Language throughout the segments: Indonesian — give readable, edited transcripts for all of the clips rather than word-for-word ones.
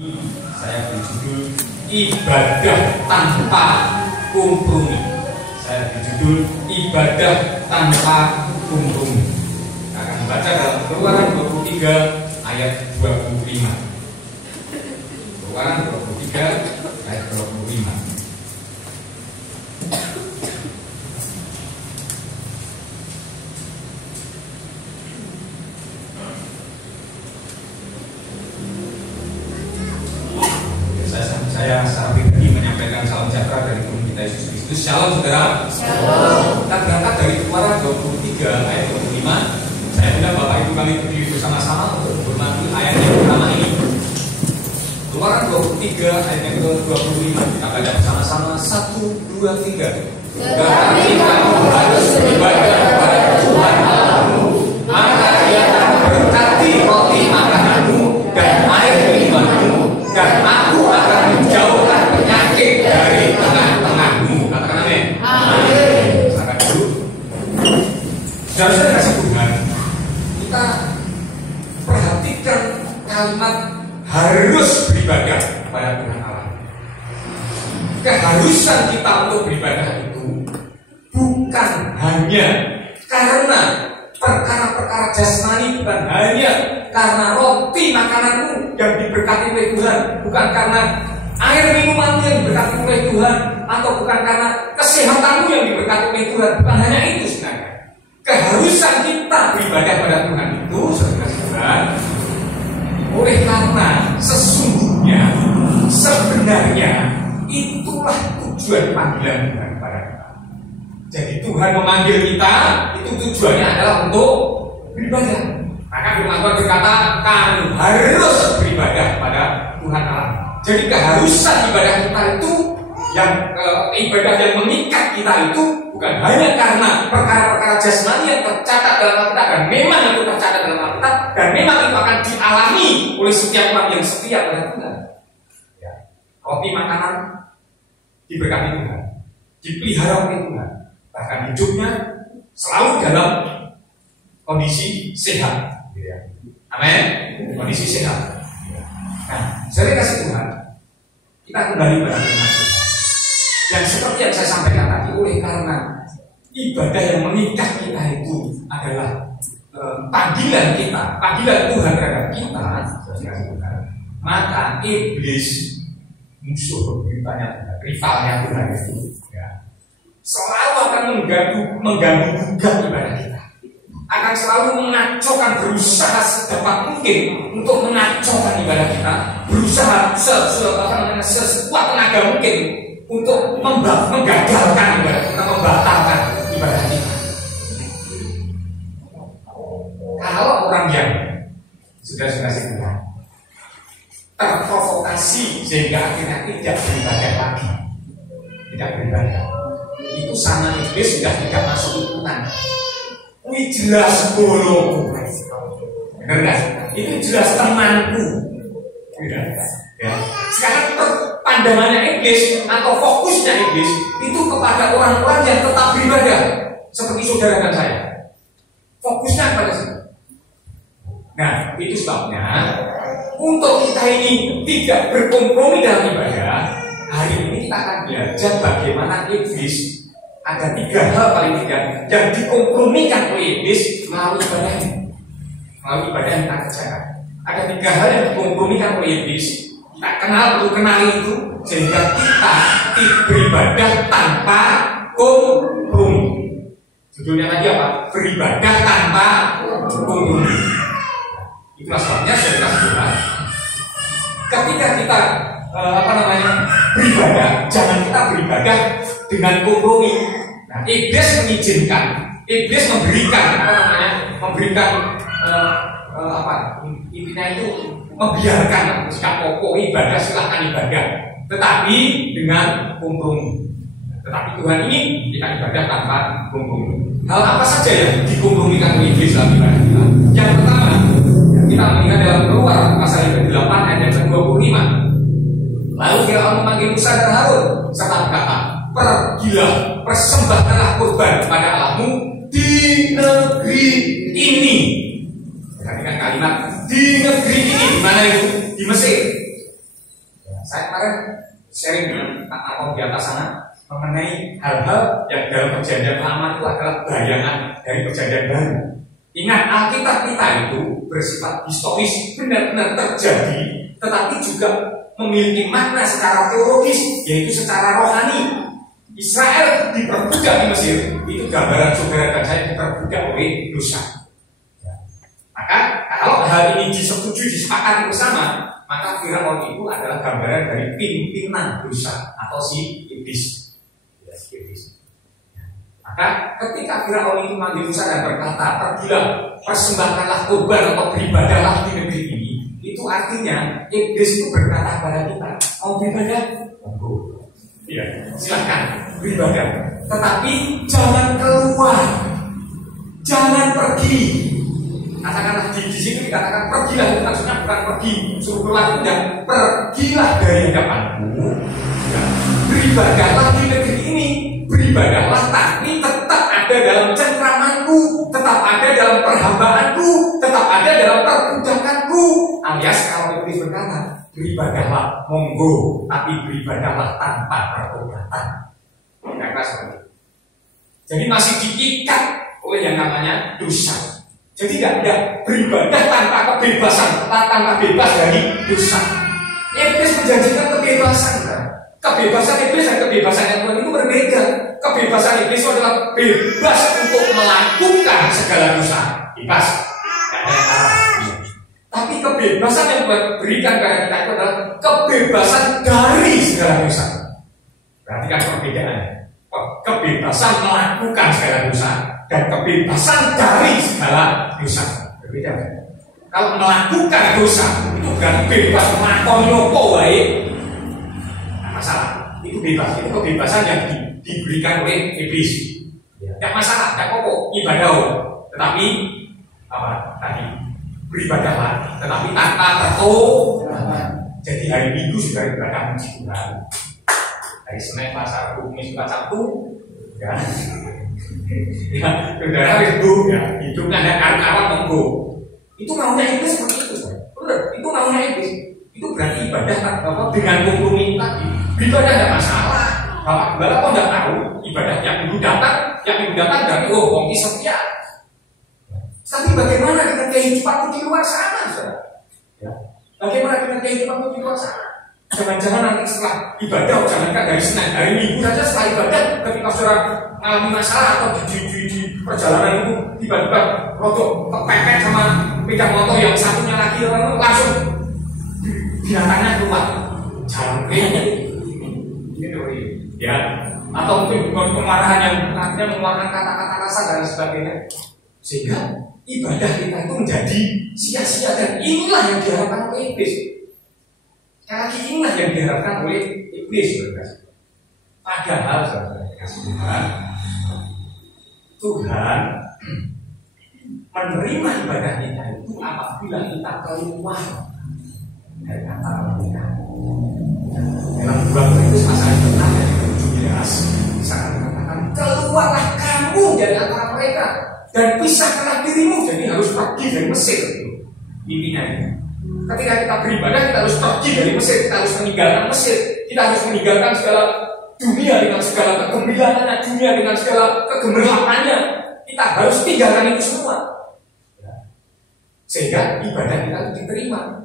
Saya beri judul ibadah tanpa kompromi. Saya beri judul ibadah tanpa kompromi. Akan membaca dalam Keluaran 23 ayat 25. Keluaran 23 ayat 25. Saya secara pribadi menyampaikan salam sejahtera dari Tuhan kita Yesus Kristus. Shalom saudara. Shalom. Kita berangkat dari Keluaran 23 ayat 25. Saya bilang Bapak Ibu kami berdiri bersama-sama untuk menghormati ayat yang pertama ini. Keluaran 23 ayat yang ke-25. Kita baca bersama-sama. 1, 2, 3. Tetapi kamu harus beribadah kepada Tuhan Allahmu, maka Dia akan memberkati roti makananmu dan air minumanmu, dan Aku akan menjauhkan penyakit dari tengah-tengahmu. Katakan amin. Amin. Silakan dulu. Saudara kasih Tuhan, kita perhatikan kalimat harus beribadah kepada Tuhan Allah. Keharusan kita untuk beribadah itu bukan hanya karena perkara-perkara jasmani, bukan hanya karena roti makananmu yang diberkati oleh Tuhan, bukan karena air minumanmu yang diberkati oleh Tuhan, atau bukan karena kesehatanmu yang diberkati oleh Tuhan. Bukan hanya itu sebenarnya. Keharusan kita beribadah pada Tuhan itu saudara-saudara, oleh karena sesungguhnya sebenarnya itulah tujuan panggilan Tuhan kepada kita. Jadi Tuhan memanggil kita, itu tujuannya adalah untuk beribadah. Maka firman Tuhan berkata, kamu harus beribadah kepada Tuhan Allah. Jadi keharusan ibadah kita itu, yang ibadah yang mengikat kita itu bukan hanya karena perkara-perkara jasmani yang tercatat dalam Alkitab, dan memang itu tercatat dalam Alkitab, dan memang itu akan dialami oleh setiap orang yang setia pada Tuhan. Ya. Roti makanan diberkati Tuhan, dipelihara oleh Tuhan, bahkan hidupnya selalu dalam kondisi sehat. Amin. Kondisi sehat. Nah, saya kasih Tuhan, kita kembali pada firman Tuhan. Yang seperti yang saya sampaikan tadi, oleh karena ibadah yang mengikat kita itu adalah panggilan kita, panggilan Tuhan terhadap kita, maka iblis, musuh bebuyutannya, rivalnya Tuhan itu, ya, selalu akan mengganggu gugat ibadah kita. Akan selalu mengacaukan, berusaha sedapat mungkin untuk mengacaukan ibadah kita, berusaha sekuat tenaga mungkin untuk menggagalkan ibadah kita, membatalkan ibadah kita. Kalau orang yang sudah Tuhan terprovokasi sehingga akhirnya tidak beribadah lagi, tidak beribadah, itu sama iblis sudah tidak masuk ikutan. Ini jelas boloku, benar nggak? Itu jelas temanku, ya. Sekarang pandangannya iblis atau fokusnya iblis itu kepada orang-orang yang tetap beribadah, seperti saudara dan saya. Fokusnya pada situ. Nah, itu sebabnya untuk kita ini tidak berkompromi dalam ibadah, hari ini kita akan belajar bagaimana iblis. Ada 3 hal paling tidak yang dikompromikan oleh iblis melalui ibadah yang kita kerjakan. Ada 3 hal yang dikompromikan oleh iblis. Kita perlu kenali itu sehingga kita beribadah tanpa kompromi. Judulnya tadi apa? Beribadah tanpa kompromi. Itulah sebabnya saudara, ketika kita beribadah, jangan kita beribadah dengan kompromi. Nah, iblis mengizinkan, iblis memberikan intinya itu membiarkan jika pokok ibadah silahkan ibadah, tetapi dengan kompromi. Tetapi Tuhan ini kita ibadah tanpa kompromi. Hal apa saja yang dikompromikan oleh iblis dalam ibadah kita? Yang pertama, kita melihat dalam Keluaran pasal yang ke-8 ayat yang ke-25. Lalu Firaun memanggil Musa dan Harun serta berkata, pergilah, persembahkanlah kurban kepada Allahmu di negeri ini. Perhatikan kalimat di negeri ini. Di mana itu? Di Mesir. Saya kemarin sharing dengan Pak Akong di atas sana mengenai hal-hal yang dalam perjanjian lama itu adalah bayangan dari perjanjian baru. Ingat, Alkitab kita itu bersifat historis, benar-benar terjadi, tetapi juga memiliki makna secara teologis, yaitu secara rohani. Israel diperbudak di Mesir, itu gambaran saudara dan saya diperbudak oleh dosa. Maka kalau hal ini disetujui, disepakati bersama, maka Firaun itu adalah gambaran dari pimpinan dosa atau si iblis. Maka ketika Firaun itu manggil Musa dan berkata, pergilah, persembahkanlah kurban atau beribadahlah di negeri ini, itu artinya iblis itu berkata kepada kita, mau beribadah? Monggo. Iya, silakan beribadah. Tetapi jangan keluar, jangan pergi. Katakanlah di sini dikatakan pergilah, itu maksudnya bukan pergi, suruh keluar tidak, pergilah dari hadapanku. Ya. Beribadahlah di negeri ini, beribadahlah tapi tetap ada dalam cengkramanku, tetap ada dalam perhambaanku, tetap ada dalam perbudakanku. Alias kalau iblis berkata, beribadahlah monggo, tapi beribadahlah tanpa pertobatan. Kata seperti itu. Jadi masih diikat oleh yang namanya dosa. Jadi tidak beribadah tanpa kebebasan, tanpa bebas dari dosa. Iblis menjanjikan kebebasan. Kebebasan iblis dan kebebasan yang Tuhan itu berbeda. Kebebasan iblis adalah bebas untuk melakukan segala dosa. Bebas. Tidak ada yang salah. Tapi kebebasan yang Tuhan berikan kepada kita itu adalah kebebasan dari segala dosa. Perhatikan perbedaannya. Kebebasan melakukan segala dosa dan kebebasan dari segala dosa. Berbeda. Kalau melakukan dosa itu berarti bebas melakukan apa wae. Masalah itu bebas, itu kebebasan yang diberikan oleh iblis. Tidak masalah, tidak apa-apa, ibadah. Tetapi apa tadi beribadahlah, tetapi tanpa pertobatan. Jadi hari Minggu sudah ibadah puji Tuhan. Hari Senin, Selasa, Rabu, Kamis, Jumat, Sabtu, ya, ya, saudara itu, ya, hidupnya ada kawan-kawan monggo. Itu maunya iblis seperti itu, benar. Itu maunya iblis. Itu berarti ibadah dengan kompromi tadi. Ibadah tidak masalah. Bapak Gembala kok tidak tahu ibadah yang minggu datang berarti wong setia. Tapi bagaimana dengan kehidupanmu di luar sana, saudara? Ya. Bagaimana dengan kehidupanmu di luar sana? Jangan-jangan nanti setelah ibadah, jangankan dari Senin, hari Minggu saja setelah ibadah, ketika saudara mengalami masalah atau di perjalanan itu tiba-tiba rotok kepepet sama sepeda motor yang satunya lagi langsung binatangnya keluar jalan ya, atau mungkin kemarahan yang nantinya mengeluarkan kata-kata kasar dan sebagainya, sehingga ibadah kita itu menjadi sia-sia. Dan inilah yang diharapkan oleh iblis. Sekali lagi, inilah yang diharapkan oleh iblis. Padahal Tuhan menerima ibadah kita itu apabila kita keluar dari antara mereka. Dalam 2 Korintus pasal 6 ayat 17 misalkan mengatakan, keluarlah kamu dari antara mereka dan pisahkanlah dirimu. Jadi harus pergi dari Mesir. Intinya ini. Ketika kita beribadah, kita harus pergi dari Mesir, kita harus meninggalkan Mesir, kita harus meninggalkan segala dunia dengan segala kegembiraannya, dunia dengan segala kegemerlapannya. Kita harus tinggalkan itu semua. Sehingga ibadah kita diterima.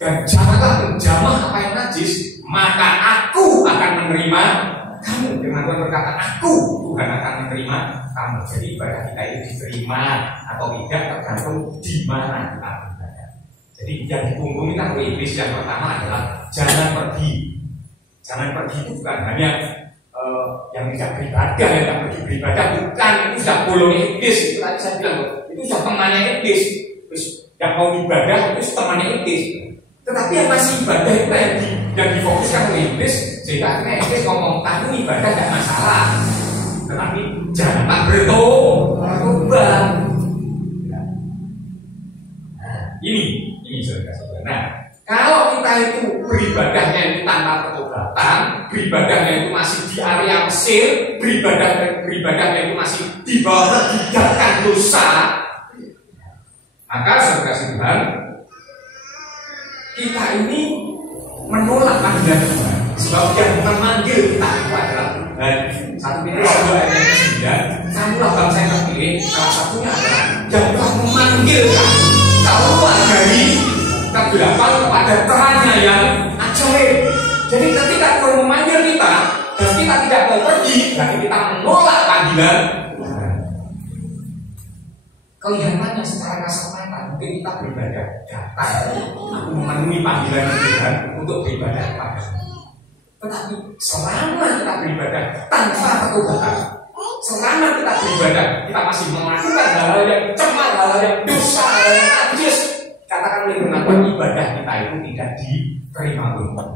Dan janganlah menjamah apa yang najis, maka aku akan menerima kamu. Dengan Tuhan berkata, aku Tuhan akan menerima kamu. Jadi ibadah kita itu diterima atau tidak tergantung di mana kita beribadah. Jadi yang dipungkungkan oleh iblis yang pertama adalah jangan pergi. Jangan pergi itu bukan hanya yang tidak beribadah, yang tidak pergi beribadah, bukan, itu sudah bolongnya iblis. Itu tadi saya bilang, itu sudah temannya iblis. Terus yang mau ibadah itu temannya iblis. Tetapi yang masih ibadah itu yang difokuskan oleh iblis, sehingga akhirnya iblis ngomong, kamu ibadah tidak masalah, tetapi jangan bertobat. Nah, ini saudara-saudara. Nah, kalau kita itu beribadahnya itu tanpa pertobatan, beribadahnya itu masih di area Mesir, beribadahnya itu masih di bawah perbudakan dosa, maka saudara Tuhan, kita ini menolak panggilan Tuhan. Sebab yang memanggil kita itu adalah dan 1 Petrus 2 ayat 9, kamulah bangsa yang terpilih. Salah satunya adalah yang telah memanggilkan keluar dari kegelapan kepada terangnya yang ajaib. Jadi ketika Tuhan memanggil kita dan kita tidak mau pergi, berarti kita menolak panggilan Tuhan. Kelihatannya secara kasat mata mungkin kita beribadah datang, aku memenuhi panggilan Tuhan untuk beribadah kepada. Tetapi selama kita beribadah tanpa pertobatan, selama kita beribadah kita masih melakukan hal-hal yang cemar, hal-hal yang dosa, hal-hal yang najis, katakan oleh kenapa ibadah kita itu tidak diterima Tuhan.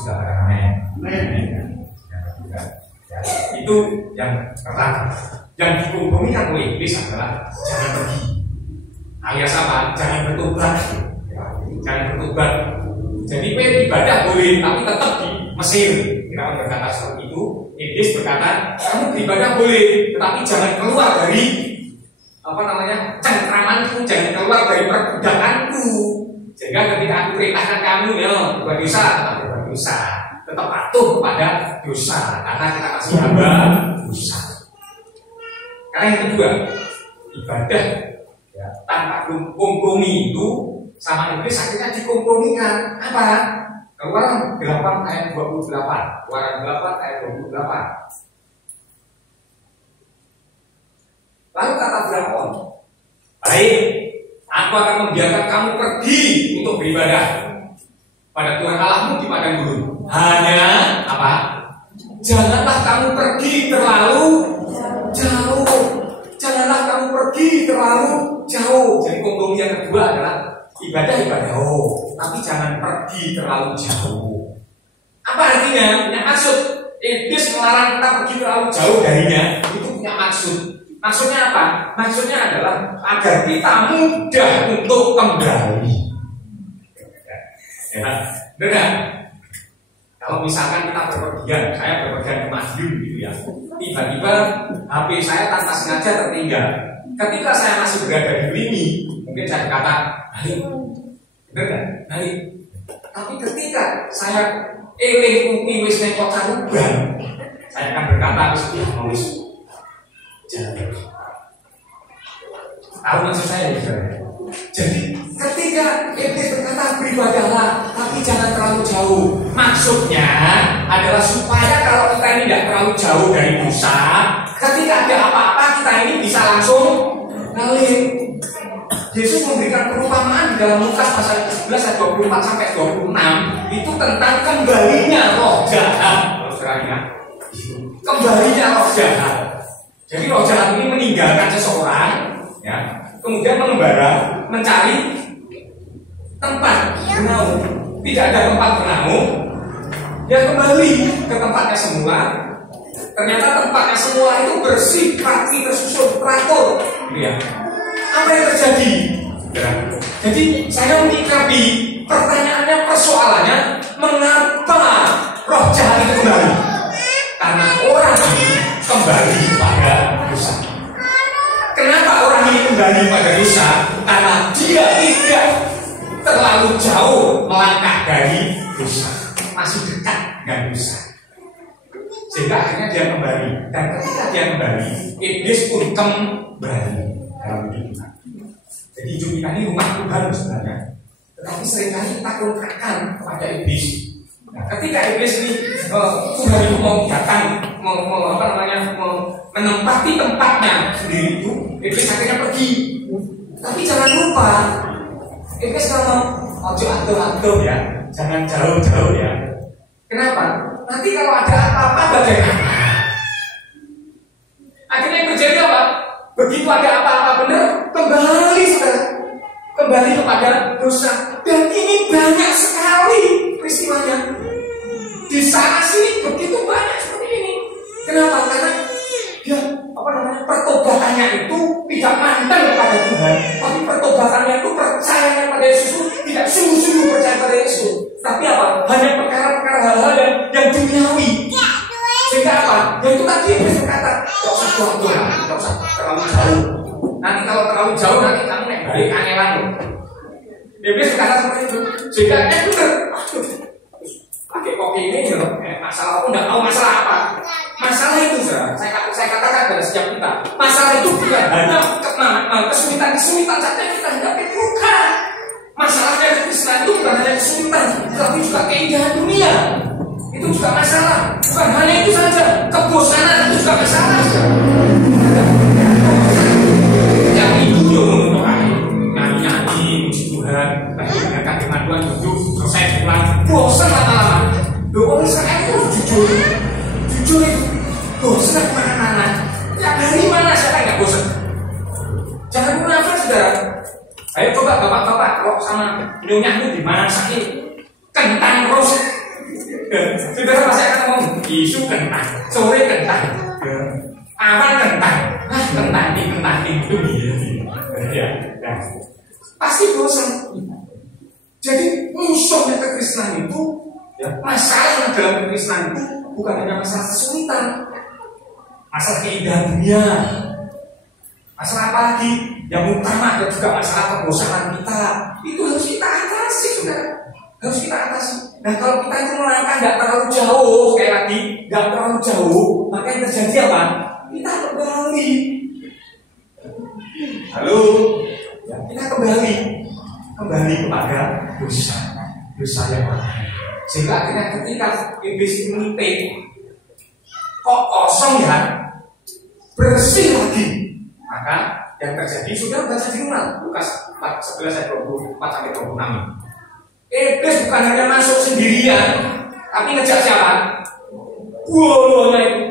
Sudah ramai. Itu yang pertama. Yang dikompromikan oleh iblis adalah jangan pergi. Alias apa? Jangan bertobat. Jangan bertobat. Jadi ibadah boleh, tapi tetap di Mesir. Firaun berkata seperti itu. Iblis berkata, kamu beribadah boleh, tetapi jangan keluar dari cengkramanku, jangan keluar dari perbudakanku. Sehingga ketika aku perintahkan kamu ya berbuat dosa, tetap berbuat dosa, tetap patuh kepada dosa, karena kita masih hamba dosa. Karena yang kedua, ibadah ya, tanpa kompromi itu sama iblis akhirnya dikompromikan. Apa? Keluaran 8 ayat 28. Keluaran 8 ayat 28. Lalu kata Firaun, baik, aku akan membiarkan kamu pergi untuk beribadah pada Tuhan Allahmu di padang gurun. Hanya apa? Janganlah kamu pergi terlalu jauh. Janganlah kamu pergi terlalu jauh. Jadi kompromi yang kedua adalah ibadah, tapi jangan pergi terlalu jauh. Apa artinya? Punya maksud. Iblis melarang kita pergi terlalu jauh darinya. Itu punya maksud. Maksudnya apa? Maksudnya adalah agar kita mudah untuk kembali. Ya, benar. Kalau misalkan kita berpergian, saya berpergian ke Madiun gitu ya, tiba-tiba HP saya tanpa sengaja tertinggal. Ketika saya masih berada di Limi, mungkin saya berkata, balik, benar kan? Balik. Tapi ketika saya wis nekot caruban, saya akan berkata, wis jalan. Tahu maksud saya ya? Jadi ketika iblis berkata beribadahlah, tapi jangan terlalu jauh. Maksudnya adalah supaya kalau kita ini tidak terlalu jauh dari dosa, ketika ada apa-apa kita ini bisa langsung ngalir. Yesus memberikan perumpamaan di dalam Lukas pasal 11 ayat 24 sampai 26 itu tentang kembalinya roh jahat. Kembalinya roh jahat. Jadi roh jahat ini meninggalkan seseorang, ya, kemudian mengembara mencari tempat bernaung. Tidak ada tempat bernaung, dia kembali ke tempatnya semula. Ternyata tempatnya semula itu bersih, rapi, tersusun, teratur. Ya. Apa yang terjadi? Ya. Jadi saya menyikapi pertanyaannya, persoalannya, mengapa roh jahat itu kembali? Karena orang ini kembali pada dosa. Kenapa orang ini kembali pada dosa? Karena dia tidak terlalu jauh melangkah dari dosa, masih dekat dengan dosa. Sehingga akhirnya dia kembali. Dan ketika dia kembali, iblis pun kembali dalam hidup kita. Jadi hidup kita ini rumah Tuhan sebenarnya, tetapi seringkali kita kontrakkan kepada iblis. Nah, ketika iblis ini Tuhan itu mau datang, menempati tempatnya sendiri itu, iblis akhirnya pergi. Tapi jangan lupa, iblis ngomong ojo ado-ado ya, jangan jauh-jauh ya. Kenapa? Nanti kalau ada apa-apa bagaimana? Akhirnya yang terjadi apa? Begitu ada apa-apa benar, kembali kembali kepada dosa. Dan ini banyak sekali peristiwanya. Di sana sini begitu banyak seperti ini. Kenapa? Karena dia pertobatannya itu tidak mantan kepada Tuhan, tapi pertobatannya itu percaya kepada Yesus, tidak sungguh-sungguh percaya pada Yesus. Tapi apa? Hanya perkara-perkara hal-hal yang duniawi. Sehingga apa? Yang itu tadi Yesus berkata, tidak usah jauh, tidak usah terlalu jauh. Nanti kalau terlalu jauh nanti kamu naik balik aneh-aneh. Dia Iblis berkata seperti itu. Sehingga benar. Pakai kopi ini masalah aku nggak tahu masalah apa. Masalah itu saya katakan pada setiap kita. Masalah itu bukan hanya kesulitan saja kita hadapi, bukan. Masalahnya kekristenan itu bukan hanya kesulitan, tapi juga keindahan dunia. Itu juga masalah. Bukan hanya itu saja, kebosanan itu juga masalah. Yang itu yang untuk nyanyi, puji Tuhan, mendengarkan firman Tuhan, duduk, selesai pulang, bosan lama-lama. Doa Israel itu jujur itu, bosan kemana-mana. Yang dari mana saya nggak bosan? Jangan munafik saudara. Ayo coba bapak-bapak kalau sama nyonya itu dimasakin kentang terus. Saudara pasti akan ngomong isu kentang, sore kentang, awal kentang, kentang itu ya. Pasti bosan. Jadi musuhnya kekristenan itu, masalah dalam kekristenan itu bukan hanya masalah kesulitan, masalah keindahan dunia, masalah apa lagi? Yang utama ada juga masalah kebosanan kita. Itu harus kita atasi, saudara. Harus kita atasi. Nah kalau kita itu melangkah nggak terlalu jauh, sekali lagi nggak terlalu jauh, maka yang terjadi apa? Kita kembali. Halo, ya, kita kembali kepada dosa yang lain. Sehingga akhirnya ketika iblis menitik, kok kosong ya, bersih lagi, maka yang terjadi sudah baca di rumah Lukas 11 ayat 24 sampai 26. Iblis bukan hanya masuk sendirian, tapi ngejak siapa? Buahnya itu,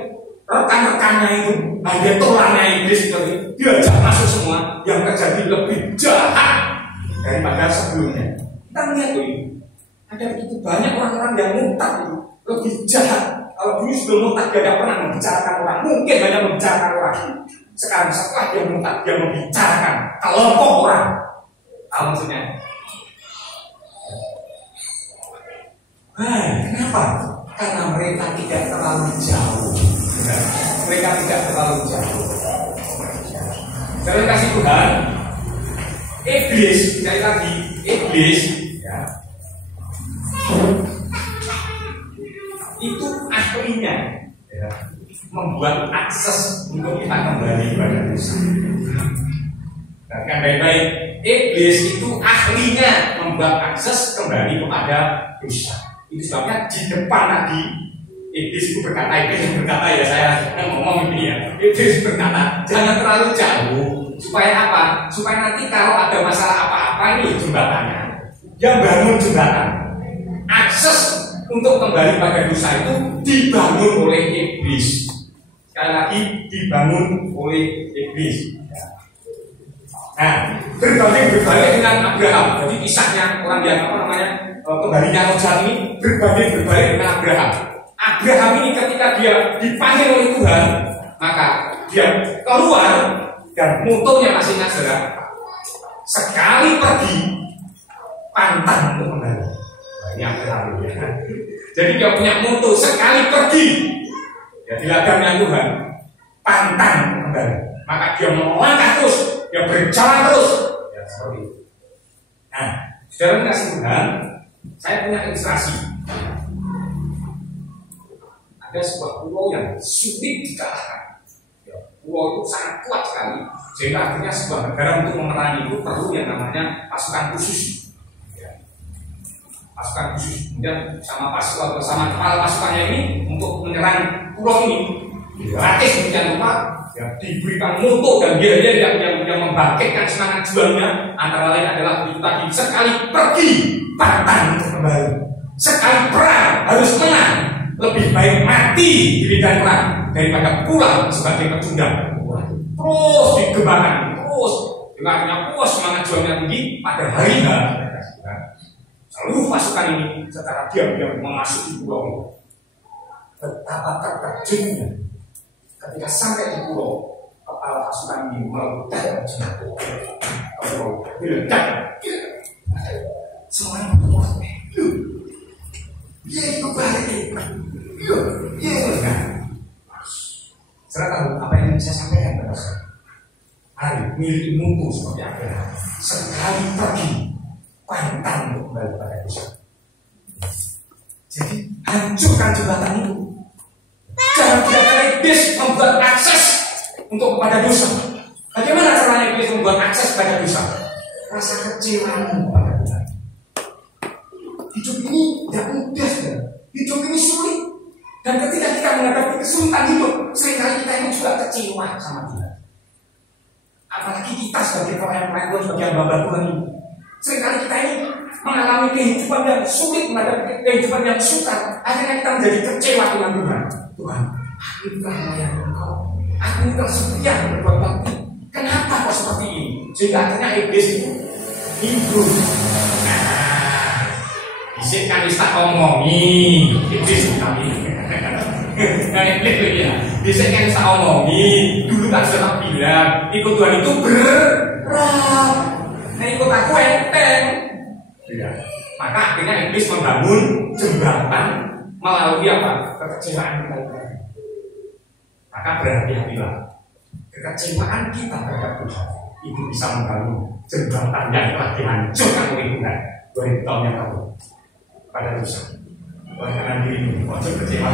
rekan-rekannya itu, ada tolanya iblis itu, diajak masuk semua. Yang terjadi lebih jahat daripada sebelumnya. Kita lihat tuh ini, ada begitu banyak orang-orang yang murtad itu lebih jahat. Kalau dulu sebelum murtad dia tidak pernah membicarakan orang, mungkin hanya membicarakan orang. Sekarang setelah dia murtad, dia membicarakan kelompok orang. Apa maksudnya? Kenapa? Karena mereka tidak terlalu jauh. Mereka tidak terlalu jauh. Saya kasih Tuhan, iblis, sekali lagi, iblis, ya, itu ahlinya, ya, membuat akses untuk kita kembali pada dosa. Kan baik-baik, iblis itu ahlinya membuat akses kembali kepada dosa. Itu sebabnya di depan lagi iblis itu berkata, ya saya ngomong ini ya. Iblis berkata jangan terlalu jauh, supaya apa? Supaya nanti kalau ada masalah apa-apa ini jembatannya, yang bangun jembatan, akses untuk kembali pada dosa itu dibangun oleh iblis. Sekali lagi dibangun oleh iblis. Nah, berbanding dengan Abraham. Jadi kisahnya orang yang kembalinya Lojat ini berbanding dengan Abraham. Abraham ini ketika dia dipanggil oleh Tuhan, maka dia keluar dan motonya masih saudara, sekali pergi pantang untuk kembali. Ini Abraham ya. Jadi dia punya moto sekali pergi, ya di ladangnya Tuhan, pantang kembali. Maka dia melangkah terus, dia berjalan terus, ya seperti itu. Nah, saudara kasih Tuhan, saya punya ilustrasi. Ada sebuah pulau yang sulit dikalahkan. Ya, pulau itu sangat kuat sekali, sehingga akhirnya sebuah negara untuk memerangi itu perlu yang namanya pasukan khusus. Ya. Pasukan khusus, kemudian bersama kepala pasukannya ini untuk menyerang pulau ini. Dilatih demikian rupa, ya, diberikan moto dan biaya yang membangkitkan semangat juangnya. Antara lain adalah itu tadi, sekali pergi pantang kembali, sekali perang harus menang. Lebih baik mati di medan perang daripada pulang sebagai pecundang. Terus digembangkan, terus dengan puas semangat juangnya tinggi. Pada hari seluruh pasukan ini secara diam-diam memasuki pulau ini. Betapa terkejutnya ketika sampai di pulau, kepala pasukan ini meledak meledak. Semuanya berpuas. Dia itu balik. Saya tahu apa yang saya sampaikan pada saya. Hari milik mutu seperti apa? Sekali pergi pantang jembatan untuk kembali pada dosa. Jadi hancurkan jembatan itu. Jangan biarkan iblis membuat akses untuk kepada dosa. Bagaimana caranya iblis membuat akses pada dosa? Rasa kecewamu pada dosa. Hidup ini tidak mudah, hidup ini sulit. Dan ketika kita menghadapi kesulitan hidup, seringkali kita ini juga kecewa sama Tuhan. Apalagi kita sebagai pelayan Tuhan, sebagai hamba Tuhan ini, seringkali kita ini mengalami kehidupan yang sulit, menghadapi kehidupan yang sukar. Akhirnya kita menjadi kecewa dengan Tuhan. Tuhan, aku telah melayani Engkau, aku telah setia berbuat bakti. Kenapa kok seperti ini? Sehingga akhirnya iblis itu hidup. Bisa kan bisa omongi, iblis kami. Nah iblis ya, bisa kan bisa omongi. Dulu kan sudah bilang, ikut Tuhan itu berat. Nah ikut aku enteng. Ya. Maka akhirnya iblis membangun jembatan melalui apa? Kekecewaan kita. Maka berhati-hatilah. Kekecewaan kita terhadap Tuhan itu bisa membangun jembatan yang telah dihancurkan oleh Tuhan 2000 tahun yang lalu pada dosa. Oleh karena dirimu, ojo kecewa.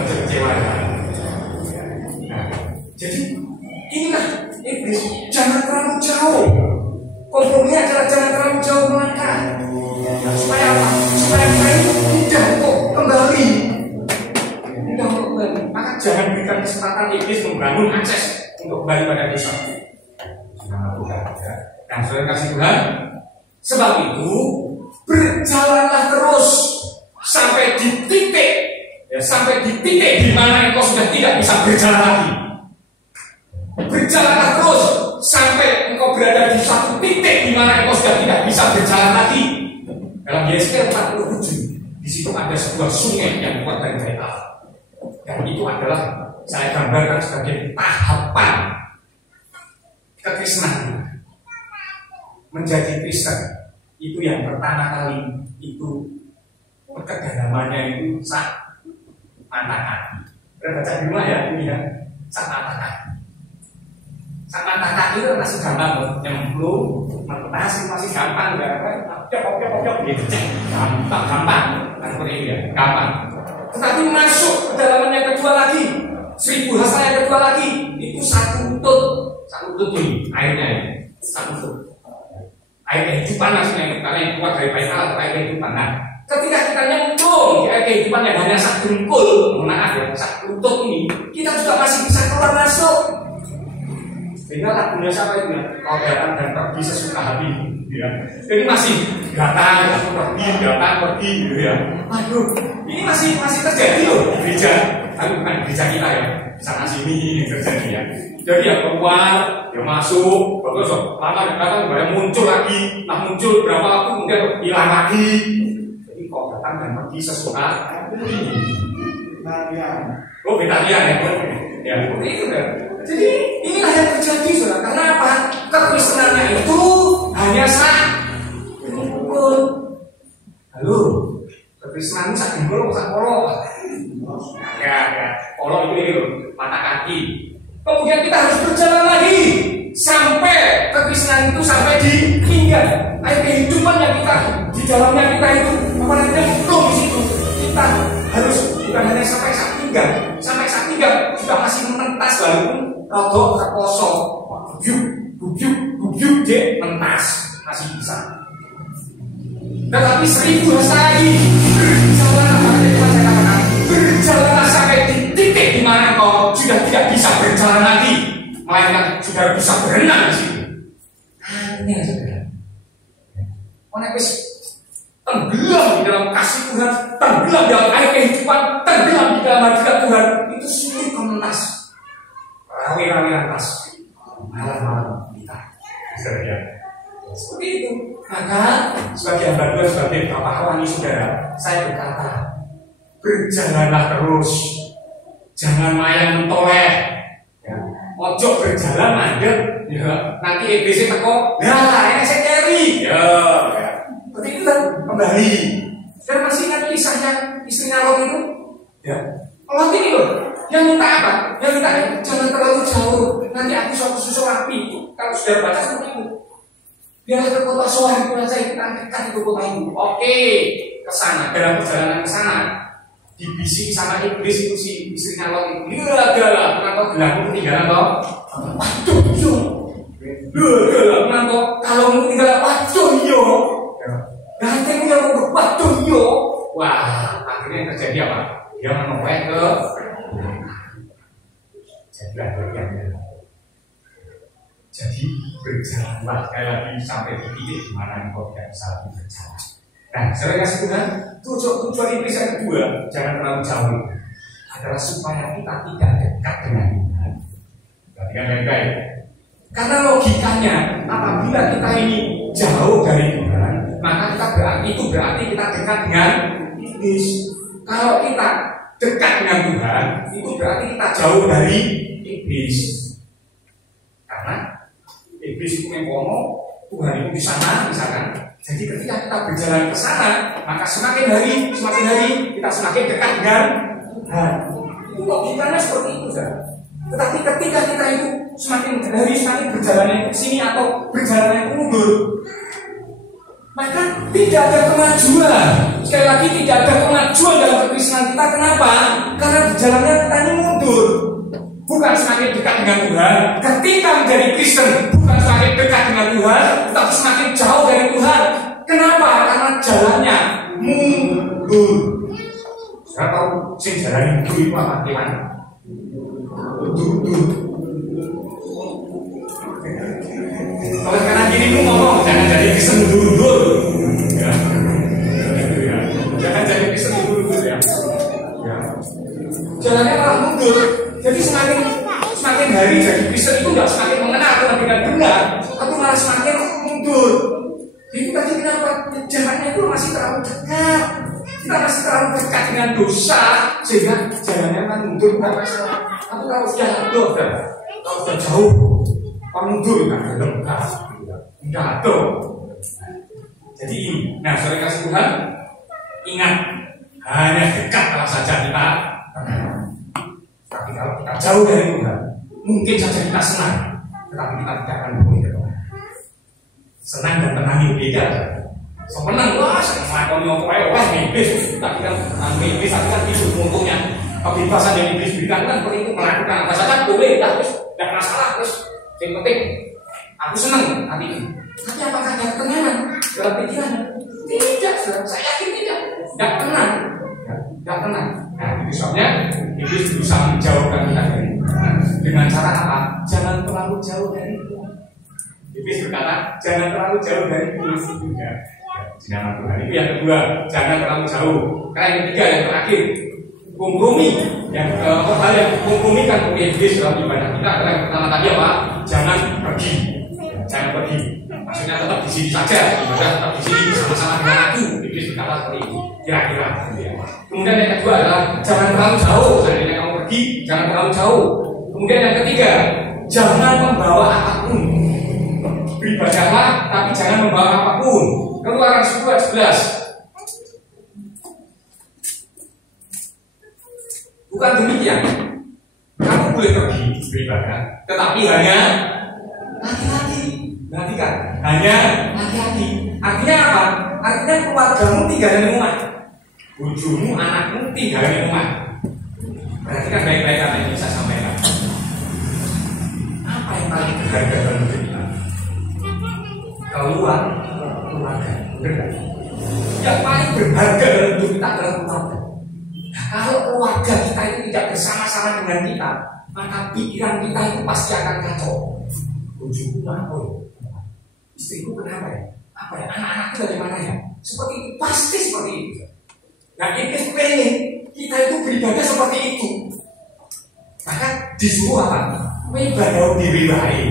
Ojo kecewa. Nah, jadi inilah iblis, jangan terlalu jauh. Komprominya adalah jangan terlalu jauh melangkah. Nah, supaya apa? Supaya kita itu mudah untuk kembali. Mudah untuk kembali. Maka jangan berikan kesempatan iblis membangun akses untuk kembali pada dosa. Nama Tuhan. Yang sudah kasih Tuhan. Sebab itu berjalanlah terus sampai di titik, ya, sampai di titik di mana engkau sudah tidak bisa berjalan lagi. Berjalanlah terus sampai engkau berada di satu titik di mana engkau sudah tidak bisa berjalan lagi. Dalam Yesaya 47, di situ ada sebuah sungai yang keluar dari Allah. Dan itu adalah saya gambarkan sebagai tahapan kekristenan. Menjadi Kristen itu yang pertama kali itu kedalamannya itu sak mata kaki. Kita baca di rumah ya ini ya, sak mata kaki. Sak mata kaki itu masih gampang, nyemplung, masih gampang, oke gitu, gampang, seperti itu ya, gampang. Tetapi masuk ke dalaman yang kedua lagi, 1000 hasta yang kedua lagi, itu satu lutut ini airnya ini, satu lutut. Air kehidupan maksudnya, karena yang keluar dari baik Allah, air kehidupan. Nah, ketika kita nyemplung di air kehidupan yang hanya sak dengkul, maaf ya, sak lutut ini, kita juga masih bisa keluar masuk. Sehingga lagunya siapa itu ya? Kau datang dan pergi sesuka hati, ya. Jadi masih datang pergi, gitu ya. Aduh, ini masih terjadi loh di gereja. Tapi bukan gereja kita ya, sana sini terjadi ya. Jadi ya keluar, ya masuk, bagus lama datang, kemudian muncul lagi, nah muncul berapa waktu kemudian hilang lagi. Jadi kau datang dan pergi sesuka hati. Oh betanya ya, ya seperti itu kan. Jadi inilah yang terjadi saudara. Karena apa? Kekristenannya itu hanya dengkul. Halo, kekristenan sak dengkul, sak polo. Ya, polo itu loh, mata kaki. Kemudian kita harus berjalan lagi sampai kekristenan itu sampai di pinggang. Air kehidupan yang kita di dalamnya kita itu apa namanya belum di situ. Kita harus bukan hanya sampai sak pinggang sudah masih menentas walaupun rodok terkosong. Bubyuk dek mentas masih bisa. Tetapi 1000 hasta lagi berjalanlah sampai di titik di mana kau sudah tidak bisa berjalan lagi, melainkan sudah bisa berenang di situ. Ini aja benar. Orang wis tenggelam di dalam kasih Tuhan, tenggelam di dalam air kehidupan, tenggelam di dalam hadirat Tuhan, itu sulit memenas. Rawi-rawi lantas, malam-malam kita. Seperti itu. Maka sebagai hamba Tuhan, sebagai bapak rohani saudara, saya berkata, berjalanlah terus, jangan main mentoleh, ya. Ojo berjalan mandek, ya. Nanti iblis teko, nah ini saya carry, ya. Seperti itu kan kembali. Dan masih ingat kisahnya istrinya Lot itu, ya. Lot ini loh, yang minta apa? Yang minta jangan terlalu jauh, nanti aku suatu susu api. Kalau sudah baca seperti itu, Biarlah ke kota Sohar itu saja kita dekat itu kota itu. Oke, ke sana. Dalam perjalanan ke sana, dibisik sama iblis itu si istrinya Lot itu. Galah, kenapa gelapmu ketinggalan toh? Waduh, yo. Galah, kenapa kalau mau ketinggalan? Waduh, yo. Ganteng yang mau waduh, yo. Wah, akhirnya yang terjadi apa? Dia menoleh ke jadi berjalanlah sekali lagi sampai di titik di mana engkau tidak bisa lagi berjalan. Nah, saya kasih Tuhan, tujuan iblis yang kedua, jangan terlalu jauh, adalah supaya kita tidak dekat dengan Tuhan. Perhatikan baik-baik. Karena logikanya, apabila kita ini jauh dari Tuhan, maka itu berarti kita dekat dengan iblis. Kalau kita dekat dengan Tuhan, itu berarti kita jauh dari iblis. Karena iblis itu ngomong, Tuhan itu di sana, misalkan. Jadi ketika kita berjalan ke sana, maka semakin hari kita semakin dekat dengan Tuhan. Itu logikanya seperti itu, saudara. Tetapi ketika kita itu semakin hari semakin berjalan ke sini atau berjalan ke mundur, maka tidak ada kemajuan. Sekali lagi tidak ada kemajuan dalam kekristenan kita. Kenapa? Karena berjalannya kita ini mundur, bukan semakin dekat dengan Tuhan. Ketika menjadi Kristen, bukan semakin dekat dengan Tuhan, tetapi semakin jauh dari Tuhan. Kenapa? Karena jalannya mundur. Saya tahu sing jalan mundur itu apa? Gimana? Mundur. Oleh karena gini lu ngomong, jangan jadi Kristen mundur-mundur. Ya. Jangan jadi Kristen mundur-mundur ya. Jalannya malah mundur. Jadi semakin hari jadi Kristen itu nggak semakin mengenal Tuhan dengan benar, tapi malah semakin mundur. Itu tadi kenapa jalannya itu masih terlalu dekat. Kita masih terlalu dekat dengan dosa sehingga jalannya kan mundur bukan masalah. Tapi kalau sudah jauh, kalau sudah jauh, mundur nggak ada lengkap, nggak ada. Jadi ini, nah saudara kasih Tuhan, ingat hanya dekatlah saja kita. Tapi kalau kita jauh dari Tuhan, mungkin saja kita senang, tetapi kita tidak akan boleh ketemu. Senang dan tenang itu beda. Senang, wah senang melakukan wah iblis, tapi kan iblis tapi kan hidup untungnya. Kebebasan dari iblis berikan kan seperti itu, melakukan apa saja boleh, tidak masalah. Terus yang penting aku senang hati ini. Tapi apakah ada ketenangan dalam pikiran? Tidak, saya yakin tidak tenang. Tidak tenang. Nah, itu sebabnya iblis berusaha menjauhkan kita dari Tuhan. Dengan cara apa? Jangan terlalu jauh dari Tuhan. Iblis berkata, jangan terlalu jauh dari Tuhan. Ya, jangan Tuhan. Itu yang kedua, jangan terlalu jauh. Karena yang ketiga, yang terakhir, kompromi. Yang hal yang kompromikan oleh iblis dalam ibadah kita adalah yang pertama tadi apa? Jangan pergi. Jangan pergi. Maksudnya tetap di sini saja. Ibadah tetap di sini bersama-sama dengan aku. Iblis berkata seperti itu. Kira-kira. Kemudian yang kedua adalah jangan terlalu jauh. Seandainya kamu pergi, jangan terlalu jauh. Kemudian yang ketiga, jangan membawa apapun. Beribadahlah, tapi jangan membawa apapun. Keluaran 10:11. Bukan demikian. Kamu boleh pergi beribadah, tetapi hanya laki-laki. Perhatikan, hanya laki-laki. Artinya apa? Artinya keluargamu tinggal di rumah. Bojomu, anakmu tinggal di rumah. Perhatikan baik-baik apa yang bisa sampaikan. Apa yang paling berharga dalam hidup kita? Keluarga. Benar. Yang paling berharga dalam hidup kita adalah keluarga. Nah, kalau keluarga kita itu tidak bersama-sama dengan kita, maka pikiran kita itu pasti akan kacau. Bojoku kenapa ya? Istriku kenapa ya? Apa ya? Anak-anakku dari mana ya? Seperti itu, pasti seperti itu. Nah, iblis pengen kita itu beribadah seperti itu. Maka disuruh apa? Ibadah diri baik.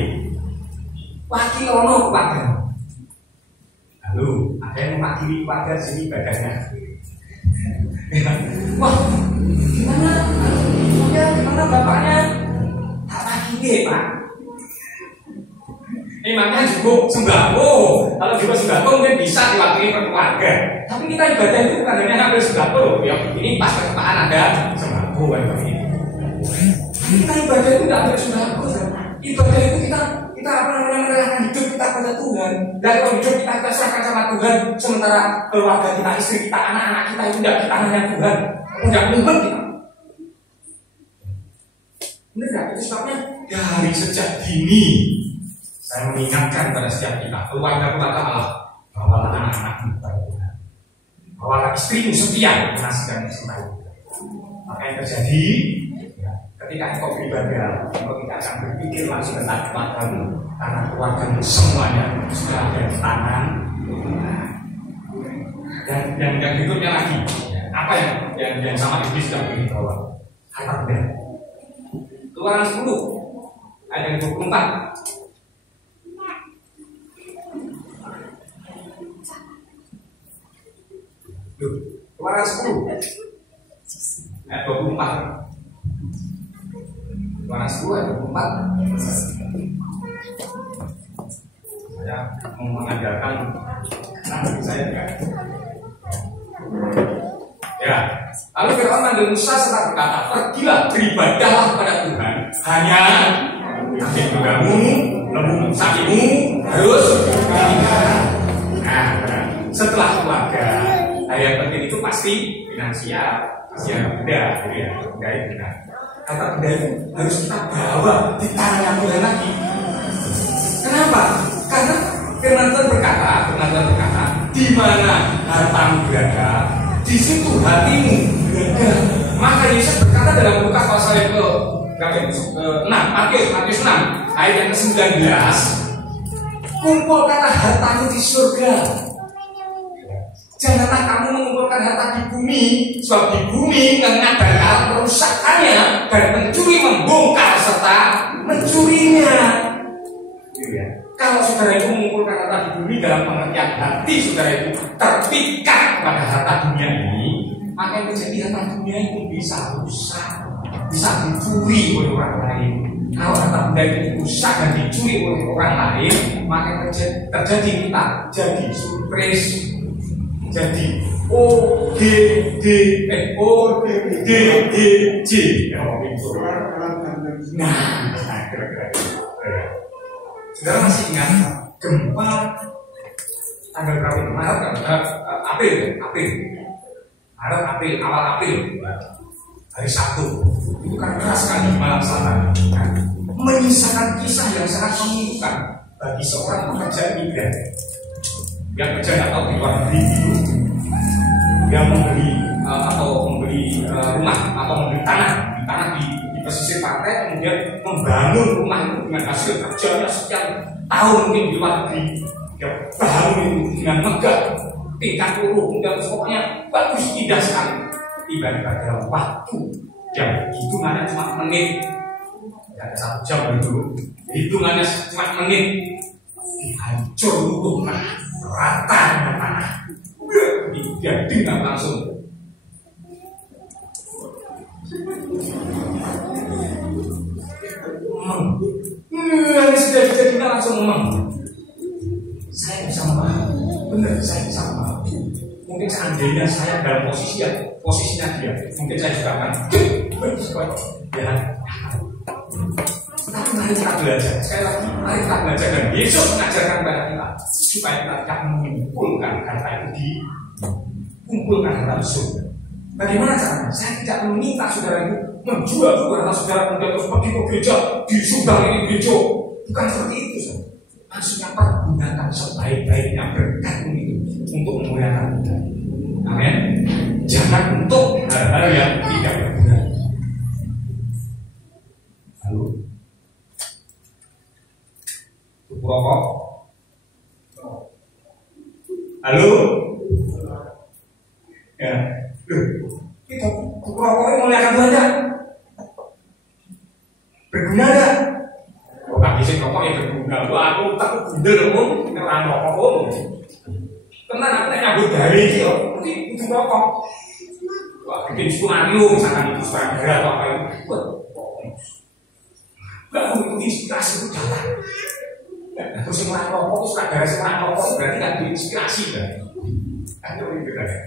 Wakil ono keluarga. Lalu ada yang mewakili keluarga sini ibadahnya. Wah, gimana bapaknya? Tak wakili Pak. Makanya cukup sembako. Kalau juga sembako mungkin bisa diwakili per keluarga. Tapi kita ibadah itu bukan hanya ngambil sembako. Ya, ini pas ketepaan ada sembako kan begini. Kita ibadah itu tidak ambil sembako. Ibadah itu kita Kita apa namanya menyerahkan hidup kita pada Tuhan. Dan kalau hidup kita serahkan sama Tuhan, sementara keluarga kita, istri kita, anak-anak kita itu tidak di tangannya Tuhan, tidak mungkin kita. Benar nggak? Itu sebabnya dari sejak dini saya mengingatkan pada setiap kita, keluarga-keluarga Allah, bawalah anak-anakmu kepada Tuhan, bawalah istrimu setia mengasihi mencintai. Maka yang terjadi ketika engkau beribadah, engkau tidak akan berpikir langsung tentang keluargamu, karena keluargamu semuanya sudah ada di tangan. Dan yang berikutnya lagi, apa yang sama iblis sudah beritahu, harta benda. Keluaran 10 ayat 24. Keluaran 10 ayat 24. Keluaran 10 ayat 24. Saya mau mengajarkan nanti saya kan. Ya, lalu Firaun manggil Musa serta berkata, pergilah beribadahlah kepada Tuhan. Hanya kaki keluargamu, lembu sapimu harus meninggalkan. Nah, setelah keluarga, yang penting itu pasti finansial, pasti ada benda, gitu ya, benda itu. Kata benda itu harus kita bawa di tangannya Tuhan lagi. Kenapa? Karena Firman Tuhan berkata, di mana hartamu berada, di situ hatimu berada. Maka Yesus berkata dalam Lukas pasal yang ke-6, Matius 6 ayat yang ke-19, kumpulkanlah hartamu di surga. Janganlah kamu mengumpulkan harta di bumi, sebab di bumi mengadakan perusakannya dan pencuri membongkar serta mencurinya. Kalau saudara itu mengumpulkan harta di bumi dalam pengertian hati saudara itu terpikat pada harta dunia ini, maka yang terjadi harta dunia itu bisa rusak, bisa dicuri oleh orang lain. Kalau harta benda itu rusak dan dicuri oleh orang lain, maka terjadi kita jadi surprise, jadi ODDJ. Nah, kira-kira. Saudara masih ingat gempa tanggal berapa itu? April, awal April, hari Sabtu. Itu kan keras sekali di malam selatan. Menyisakan kisah yang sangat memilukan bagi seorang pekerja migran yang kerja nggak tahu di luar negeri itu, yang membeli rumah atau membeli tanah di pesisir pantai, kemudian membangun rumah itu dengan hasil kerjanya sekian tahun mungkin di luar negeri. Dia bangun itu dengan megah, tingkat kemudian pokoknya bagus, indah sekali. Tiba-tiba dalam waktu yang hitungannya cuma menit, tidak ada 1 jam dulu, hitungannya cuma menit, dihancur luruh rata dengan tanah. Dia dengar langsung. Ini sudah kita langsung ngomong. Saya bisa memahami, benar saya bisa memahami. Mungkin seandainya saya dalam posisinya dia, mungkin saya juga akan ya. Tapi mari kita belajar. Sekali lagi, mari kita belajar dan Yesus mengajarkan kepada kita supaya kita tidak mengumpulkan harta itu kumpulkan harta surga. Bagaimana caranya? Saya tidak meminta saudara itu menjual harta saudara kemudian terus pergi ke gereja, disumbang ini gereja. Bukan seperti itu, saudara. Maksudnya pergunakan sebaik-baiknya berkat itu untuk memuliakan Tuhan. Amin. Jangan untuk hal-hal yang tidak berguna. Halo. Tutup rokok. Halo. Ya. Kita tutup rokok ini memuliakan Tuhan ya? Berguna enggak? Kok bisa rokok yang berguna? Aku tak bundel pun ngerang rokok pun. Tenang, aku nyambut dari itu, nanti itu rokok. Wah, bikin skenario misalkan itu sutradara atau apa itu. Enggak mengikuti inspirasi itu datang. Terus ngerang rokok, sutradara ngerang rokok berarti nggak diinspirasi kan? Kan itu lebih berbeda.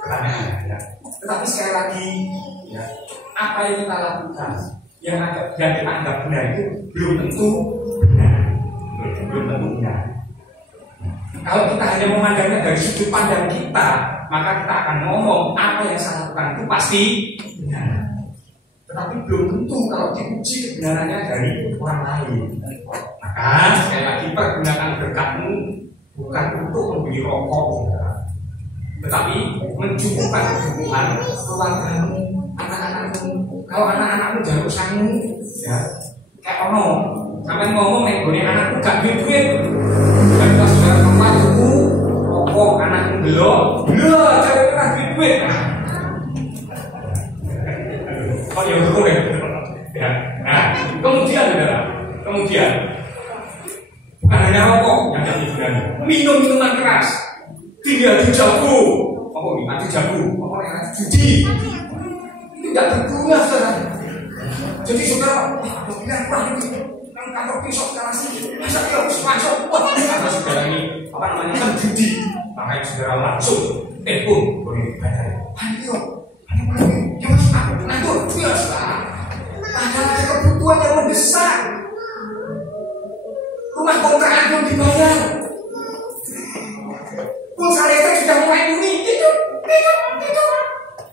Pertanyaannya, ya. Tetapi sekali lagi, ya, apa yang kita lakukan, yang kita anggap benar itu belum tentu benar. belum tentu benar. Kalau kita hanya memandangnya dari sudut pandang kita, maka kita akan ngomong apa yang saya lakukan itu pasti benar. Tetapi belum tentu kalau diuji kebenarannya dari orang lain. Maka sekali lagi pergunakan berkatmu bukan untuk membeli rokok, tetapi mencukupkan kebutuhan keluargamu, anak-anakmu. Kalau anak-anakmu jangan urusanmu, ya kayak ono, sampai ngomong nih, gue anakku gak duit, dan pas saudara keluar tuku rokok anakmu belum, cewek pernah duit. Oh ya betul ya. Nah, kemudian bukan hanya rokok yang jadi berani, minum minuman keras, tinggal di jago, mati jago, judi, itu tidak berguna saudara. Jadi saudara, ada bilang wah ini kantor pisau sekarang sih, masa dia harus masuk? Wah, karena saudara ini apa namanya kan judi, makanya saudara langsung telepon boleh bayar. Ayo, yang masuk aku ngatur, biasa. Padahal ada kebutuhan yang mendesak. Rumah kontrakan belum dibayar. Pulsa listrik sudah mulai bunyi, itu.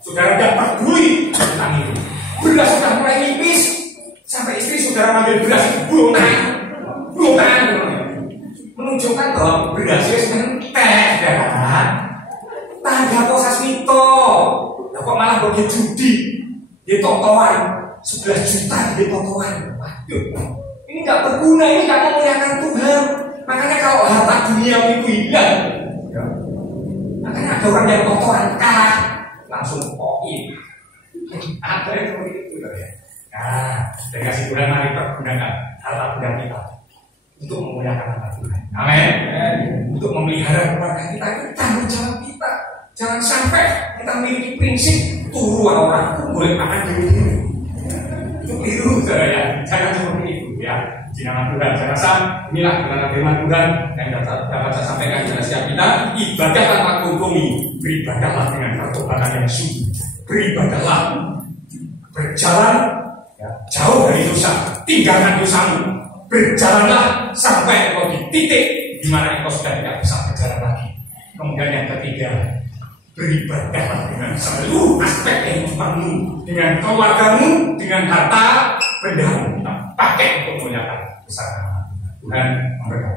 Saudara tidak peduli tentang itu. Beras sudah mulai nipis, sampai istri saudara ambil beras belum tahan, menunjukkan bahwa berasnya sedang entek, tanda proses mito. Nah, kok malah pergi judi, dia totoan 11 juta dia totoan. Waduh, ini nggak berguna, ini nggak memuliakan Tuhan. Makanya kalau harta dunia itu hilang, makanya ada orang yang totoan kalah langsung koin. Ada yang seperti itu ya. Nah, dari kasih Tuhan mari pergunakan harta benda kita untuk memuliakan nama Tuhan. Amin. Untuk memelihara keluarga kita itu tanggung jawab kita. Jangan sampai kita memiliki prinsip turu orang boleh makan diri. Itu keliru saudara ya. Jangan seperti itu ya. Di nama Tuhan. Saya rasa inilah kebenaran firman Tuhan yang dapat saya sampaikan kepada setiap kita. Ibadah tanpa kompromi. Beribadahlah dengan pertobatan yang sungguh. Beribadahlah, berjalan ya, jauh dari dosa, tinggalkan dosamu, berjalanlah sampai engkau di titik di mana engkau sudah tidak bisa berjalan lagi. Kemudian yang ketiga, beribadahlah dengan seluruh aspek kehidupanmu, dengan keluargamu, dengan harta bendamu, kita pakai untuk memuliakan besar nama Tuhan. Memberkati.